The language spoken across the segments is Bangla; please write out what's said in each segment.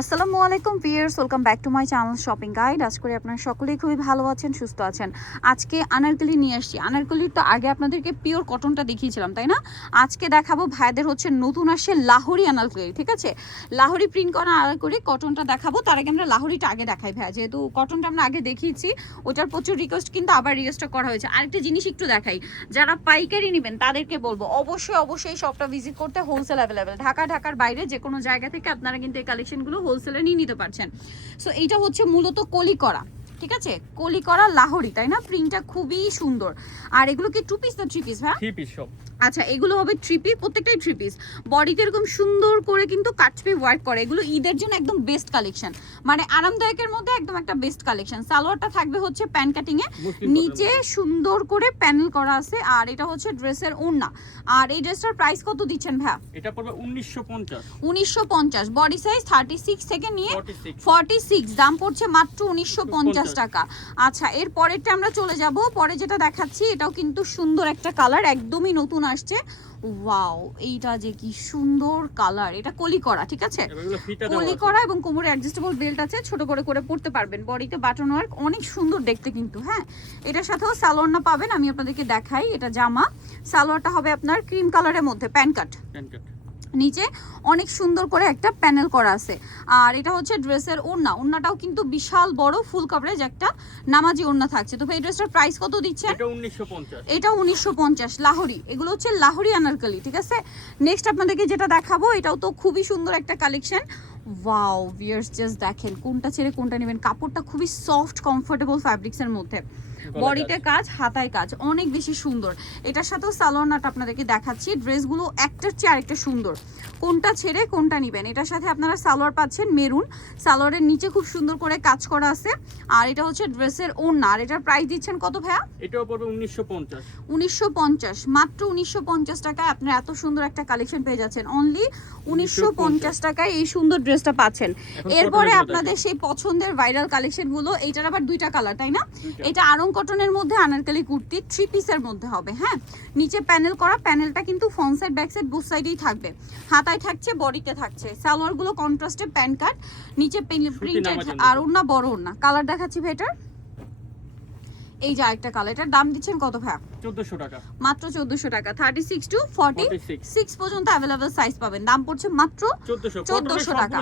আসসালামু আলাইকুম viewers, welcome back to my channel shopping guide. আজ করে আপনারা সকলেই খুবই ভালো আছেন, সুস্থ আছেন। আজকে আনারকলি নিয়ে আসছি। আনারকলির তো আগে আপনাদেরকে পিওর কটনটা দেখিয়েছিলাম, তাই না? আজকে দেখাবো ভাইদের হচ্ছে নতুন আসছে লাহোরি আনারকলি, ঠিক আছে? লাহোরি প্রিন্ট করা আনারকলি কটনটা দেখাবো। তার আগে আমরা লাহোরিটা আগে দেখাই ভাই, যেহেতু কটনটা আমরা আগে দেখিয়েছি, ওটার প্রচুর রিকোয়েস্ট কিন্তু আবার রিকোয়েস্টটা করা হয়েছে। আরেকটা জিনিস একটু দেখাই, যারা পাইকারি নেবেন তাদেরকে বলবো অবশ্যই শপটা ভিজিট করতে। হোলসেল অ্যাভেলেবেল, ঢাকার বাইরে যে কোনো জায়গা থেকে আপনারা কিন্তু এই কালেকশনগুলো হোলসেলে নিয়ে নিতে পারছেন। সো এইটা হচ্ছে মূলত কলি করা, ঠিক আছে? কলি করা লাহোরি, তাই না? প্রিন্টটা খুবই সুন্দর। আর এগুলো কি টু পিস না থ্রি পিস? হ্যাঁ, থ্রি পিস সব। আচ্ছা, এগুলো হবে থ্রি পিস, প্রত্যেকটাই থ্রি পিস। বডিতে এরকম সুন্দর করে কিন্তু কাটপে ওয়ার্ক করে। এগুলো ঈদের জন্য একদম বেস্ট কালেকশন, মানে আরামদায়কের মধ্যে একদম একটা বেস্ট কালেকশন। সালোয়ারটা থাকবে হচ্ছে প্যান্ট কাটিং এ, নিচে সুন্দর করে প্যানেল করা আছে। আর এটা হচ্ছে ড্রেসের ওড়না। আর এই ড্রেসটার প্রাইস কত দিচ্ছেন ভাইয়া? এটা পড়বে 1950। 1950, বডি সাইজ 36 থেকে নিয়ে 46, দাম পড়ছে মাত্র 1950 টাকা। আচ্ছা, এর পরেরটা আমরা চলে যাব। পরে যেটা দেখাচ্ছি এটাও কিন্তু সুন্দর একটা কালার, একদমই নতুন আসছে। ওয়াও, এইটা যে কি সুন্দর কালার! এটা কলি করা, ঠিক আছে? কলি করা এবং কোমরে অ্যাডজাস্টেবল বেল্ট আছে, ছোট করে করে পড়তে পারবেন। বডিতে বাটন ওয়ার্ক, অনেক সুন্দর দেখতে কিন্তু। হ্যাঁ, এটার সাথেও সালোয়ারটা পাবেন, আমি আপনাদেরকে দেখাই। এটা জামা, সালোয়ারটা হবে আপনার ক্রিম কালারের মধ্যে, প্যান্ট কাট, নিচে অনেক সুন্দর করে একটা প্যানেল করা আছে। আর এটা হচ্ছে ড্রেসের ওড়না। ওড়নাটাও কিন্তু বিশাল বড় ফুল কভারেজ একটা নামাজি ওড়না থাকছে। তো এই ড্রেসটার প্রাইস কত দিচ্ছেন? এটা 1950 লাহোরি। এগুলো হচ্ছে লাহোরি আনারকলি, ঠিক আছে? নেক্সট আপনাদেরকে যেটা দেখাবো, এটাও তো খুবই সুন্দর একটা কালেকশন। ওয়াও ভিউয়ার্স, জাস্ট দেখেন কোনটা ছেড়ে কোনটা নেবেন। কাপড়টা খুবই সফট কমফোর্টেবল ফ্যাব্রিক্সের মধ্যে, বডিতে কাজ, হাতায় কাজ, অনেক বেশি সুন্দর। এটার সাথেও সালোয়ারটা আপনাদেরকে দেখাচ্ছি। ড্রেসগুলো একটার চেয়ে আরেকটা সুন্দর, কোনটা ছেড়ে কোনটা নেবেন। এটার সাথে আপনারা সালোয়ার পাচ্ছেন মেরুন, সালোয়ারের নিচে খুব সুন্দর করে কাজ করা আছে। আর এটা হচ্ছে ড্রেসের ওড়না। আর এটার প্রাইস দিচ্ছেন কত ভাইয়া? এটাও পড়বে 1950। 1950, মাত্র 1950 টাকায় আপনারা এত সুন্দর একটা কালেকশন পেয়ে যাচ্ছেন। অনলি 1950 টাকায় এই সুন্দর ড্রেসটা পাচ্ছেন। এরপরে আপনাদের সেই পছন্দের ভাইরাল কালেকশনগুলো, এইটার আবার দুইটা কালার, তাই না? এটা আরং কটনের মধ্যে আনারকলি কুর্তি, থ্রি পিসের মধ্যে হবে। হ্যাঁ, নিচে প্যানেল করা, প্যানেলটা কিন্তু front side back side both সাইডেই থাকবে। হাতায় থাকছে, বডিতে থাকছে। সালোয়ারগুলো কন্ট্রাস্টে প্যান্ট কাট, নিচে প্রিন্টেড। আর ওড়না বড় ওড়না। কালার দেখাচ্ছি ভাইটার, এই যে আরেকটা কালার। এটার দাম দিচ্ছেন কত ভাইয়া? 1400 টাকা, মাত্র 1400 টাকা। 36 টু 46 পর্যন্ত अवेलेबल সাইজ পাবেন। দাম পড়ছে মাত্র 1400 টাকা।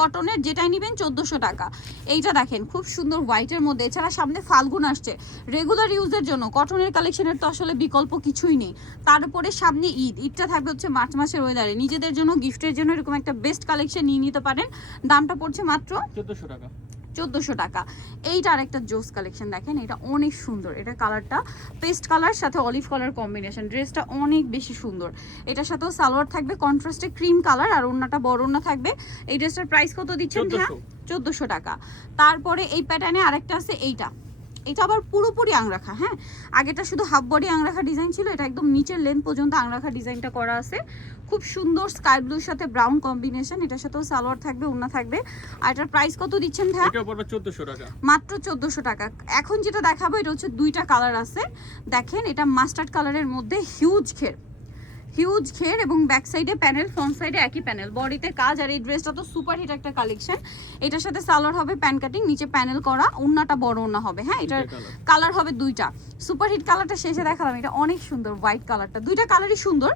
কটনের যেটাই নেবেন 1400 টাকা। এইটা দেখেন খুব সুন্দর হোয়াইটের মধ্যে। এছাড়া সামনে ফাল্গুন আসছে, রেগুলার ইউজের জন্য কটনের কালেকশনের তো আসলে বিকল্প কিছুই নেই। তারপরে সামনে ঈদটা থাকবে হচ্ছে মার্চ মাসের ওয়েদারে। নিজেদের জন্য, গিফটের জন্য এরকম একটা বেস্ট কালেকশন নিয়ে নিতে পারেন। দামটা পড়ছে মাত্র 1400 টাকা। 1400 টাকা। এইটা আরেকটা জোস কালেকশন, দেখেন এটা অনেক সুন্দর। এটা কালারটা পেস্ট কালার সাথে অলিভ কালার কম্বিনেশন, ড্রেসটা অনেক বেশি সুন্দর। এটার সাথেও সালোয়ার থাকবে কন্ট্রাস্টে ক্রিম কালার, আর ওড়নাটা বড় ওড়না থাকবে। এই ড্রেসটার প্রাইস কত দিচ্ছেন? হ্যাঁ, 1400 টাকা। তারপরে এই প্যাটার্নে আরেকটা আছে, এইটা এটা আবার পুরোপুরি আংরাখা। হ্যাঁ, আগেটা শুধু হাফ বডি আংরাখা ডিজাইন ছিল, এটা একদম নিচের লেন্থ পর্যন্ত আংরাখা ডিজাইনটা করা আছে। খুব সুন্দর স্কাই ব্লুর সাথে ব্রাউন কম্বিনেশন। এটার সাথেও সালোয়ার থাকবে, ওড়না থাকবে। আর এটার প্রাইস কত দিচ্ছেন ভাই? এটা পড়বে 1400 টাকা, মাত্র 1400 টাকা। এখন যেটা দেখাবো এটা হচ্ছে দুইটা কালার আছে। দেখেন এটা মাস্টার্ড কালারের মধ্যে হিউজ ঘের এবং ব্যাক সাইডে প্যানেল, ফ্রন্ট সাইডে একই প্যানেল, বডিতে কাজ। আর এই ড্রেসটা তো সুপার হিট একটা কালেকশন। এটার সাথে সালোয়ার হবে প্যান্ট কাটিং, নিচে প্যানেল করা, ওড়নাটা বড় ওড়না হবে। হ্যাঁ, এটার কালার হবে দুইটা। সুপার হিট কালারটা শেষে দেখালাম, এটা অনেক সুন্দর হোয়াইট কালারটা। দুইটা কালারই সুন্দর।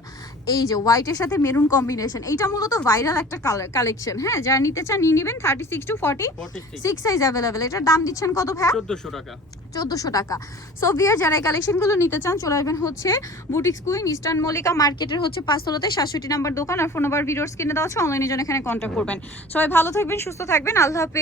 এই যে হোয়াইটের সাথে মেরুন কম্বিনেশন, এইটা মূলত ভাইরাল একটা কালেকশন। হ্যাঁ, যারা নিতে চান নিয়ে নেবেন। 36 টু 46 সাইজ অ্যাভেলেবেল। এটার দাম দিচ্ছেন কত ভাই? 1400 টাকা। 1400 টাকা। সো ভিউয়ার, যারা এই কালেকশনগুলো নিতে চান চলে আসবেন হচ্ছে বুটিক্স কুইন, ইস্টার্ন মল্লিকা মার্কেটের হচ্ছে 5 তলাতে 67 নাম্বার দোকান। আর ফোন নাম্বার ভিডিওর স্ক্রিনে দেওয়া আছে, অনলাইনে জন্য এখানে কন্ট্যাক্ট করবেন। সবাই ভালো থাকবেন, সুস্থ থাকবেন, আল্লাহ হাফেজ।